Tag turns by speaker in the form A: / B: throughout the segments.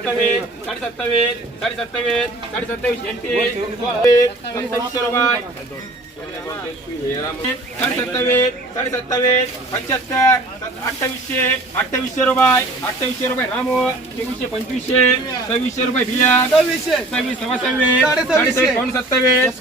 A: सत्तावीस साडे सत्तावीस साडे सत्तावीस साडे सत्तावीस एंटी सत्तावीसशे रुपये साडे सत्तावीस साडे सत्तावीस पंच्याहत्तर अठ्ठावीसशे अठ्ठावीसशे रुपये अठ्ठावीसशे रुपये रामो तेवीसशे पंचवीसशे सव्वीसशे रुपये बिया
B: सव्वीसशे
A: सव्वीस सव्वा सव्वीस
B: साडे सव्वीसशे.
A: पाऊण सत्तावीस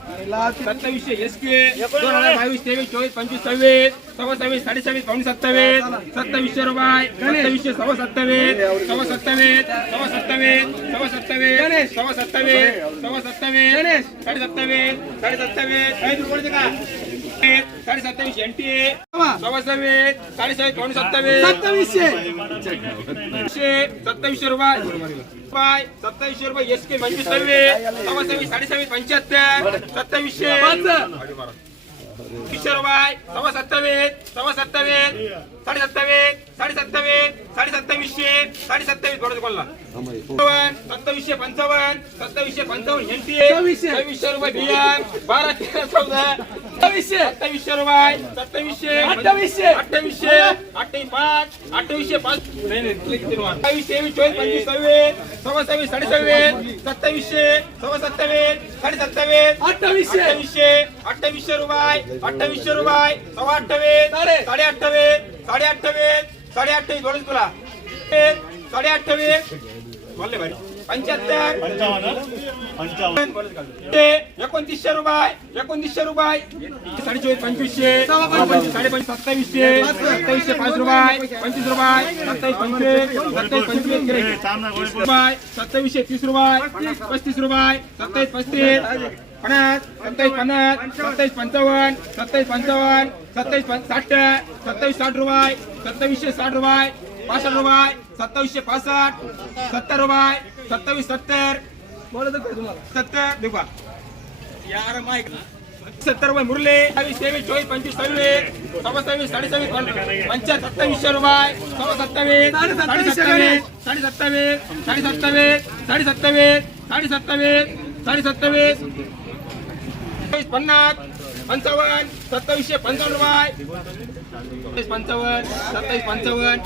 A: सत्तावीसशे एस के दोन हजार बावीस तेवीस चोवीस पंचवीस सव्वीस सव्वा सव्वीस साडे सव्वीस पाऊण सत्तावीस सत्तावीसशे रुपये सत्तावीसशे सव्वा सत्तावीस सव्वा सत्तावीस सव्वा सत्तावीस सव्वा सत्तावीस सव्वा सत्तावीस सव्वा सत्तावीस साडे सत्तावीस साडे सत्तावीस साडे बोलायचं का साडे सत्तावीस एनटी सव्वा सव्वीस साडे सव्वीस पाऊण सत्तावीस
B: सत्तावीसशे
A: सत्तावीसशे रुपये. सत्तावीसशे रुपये एस के पंचवीस सव्वीस सव्वा सव्वीस साडे सव्वीस पंच्याहत्तर सत्तावीसशे. वीसशे रुपये सव्वा सत्तावीस सव्वा सत्तावीस साडे सत्तावीस साडे सत्तावीस साडे सत्तावीसशे साडे सत्तावीस बरोबर कोणला? पंचावन्न सत्तावीसशे पंचावन्न सत्तावीसशे पंचावन्न एनटी
B: सव्वीसशे.
A: रुपये बियाण बारा तेरा चौदा
B: सव्वीसशे
A: सत्तावीसशे रुपये. सत्तावीसशे
B: अठ्ठावीसशे.
A: अठ्ठावीसशे. अठ्ठावीस पाच. अठ्ठावीसशे पाच. नाही नाही तुला किती रुपये? अठ्ठावीस तेवीस चोवीस पंचवीस सव्वीस. सव्वा सव्वीस साडे सव्वीस सत्तावीसशे. सव्वा सत्तावीस साडे सत्तावीस
B: अठ्ठावीसशे.
A: अठ्ठावीसशे. अठ्ठावीसशे रुपये. अठ्ठावीसशे रुपये. सव्वा अठ्ठावीस
B: साडे.
A: साडे अठ्ठावीस साडे अठ्ठावीस साडे अठ्ठावीस बोलत तुला. साडे अठ्ठावीस बोलले भाई. पंच्याहत्तर. ते एकोणतीसशे रुपये एकोणतीसशे रुपये. साडे चोवीस पंचवीसशे. पंचवीस साडे पंचवीस सत्तावीसशे. सत्तावीसशे पाच रुपये पंचवीस रुपये सत्तावीस पंचवीस सत्तावीस पंचवीस रुपये सत्तावीसशे तीस रुपये पस्तीस रुपये सत्तावीस पस्तीस पन्नास सत्तावीस पन्नास सत्तावीस पंचावन्न सत्तावीस पंचावन्न सत्तावीस साठ सत्तावीस साठ रुपये सत्तावीसशे साठ रुपये पासष्ट रुपये सत्तावीसशे पासष्ट सत्तर रुपये सत्तावीस सत्तर.
B: बोलत तुम्हाला.
A: सत्तर देखो यार माइक. सत्तर रुपये मुरले. सव्वीस तेवीस चोवीस पंचवीस सव्वीस. सव्वा सव्वीस साडे सव्वीस पंचायत सत्तावीसशे रुपये सव्वा सत्तावीस
B: साडे
A: सत्तावीस साडे सत्तावीस साडे सत्तावीस साडे सत्तावीस साडे सत्तावीस साडे सत्तावीस पन्नास. पंचावन्न सत्तावीसशे पंचावन्न सत्तावीस पंचावन्न सत्तावीस पंचावन्न.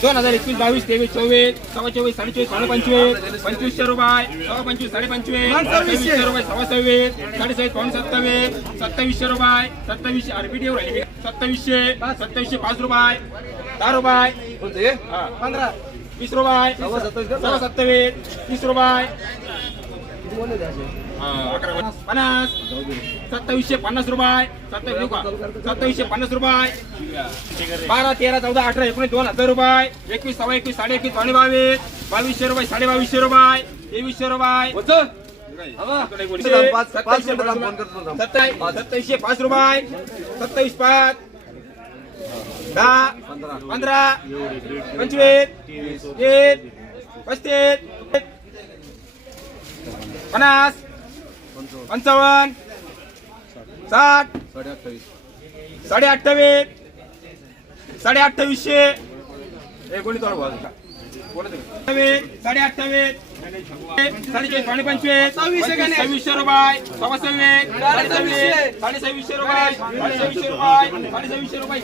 A: दोन हजार एकवीस बावीस तेवीस चोवीस सव्वा चोवीस साडे चोवीस साडे पंचवीस पंचवीसशे रुपये सव्वा पंचवीस साडे पंचवीस सव्वीसशे रुपये सव्वा सव्वीस. साडे सव्वीस पाऊण सत्तावीस. सत्तावीसशे रुपये सत्तावीसशे आरबीटी राहिले सत्तावीसशे सत्तावीसशे पाच रुपये दहा रुपये.
B: पंधरा
A: वीस रुपये
B: सव्वा सत्तावीस का?
A: सव्वा सत्तावीस. तीस रुपये पन्नास. सत्तावीसशे पन्नास रुपये. सत्तावीस? सत्तावीसशे पन्नास रुपये. बारा तेरा चौदा अठरा एकोणीस दोन हजार रुपये. एकवीस सव्वा एकवीस साडे एकवीस पावणे बावीस. बावीसशे रुपये साडे बावीसशे रुपये. तेवीसशे रुपये. सत्तावीसशे
B: पाच-
A: रुपये. सत्तावीस पाच. दहा पंधरा. पंचवीस तीस पस्तीस. पन्नास पंचावन्न. साठ साडे अठ्ठावीस साडे अठ्ठावीसशे. का? अठ्ठावीस, साडे अठ्ठावीस साडे चोवीस साडे पंचवीस
B: सव्वीसशे
A: रुपये सव्वा सव्वीस साडे सव्वीस साडे सव्वीसशे रुपये साडे सव्वीसशे रुपये साडे सव्वीसशे रुपये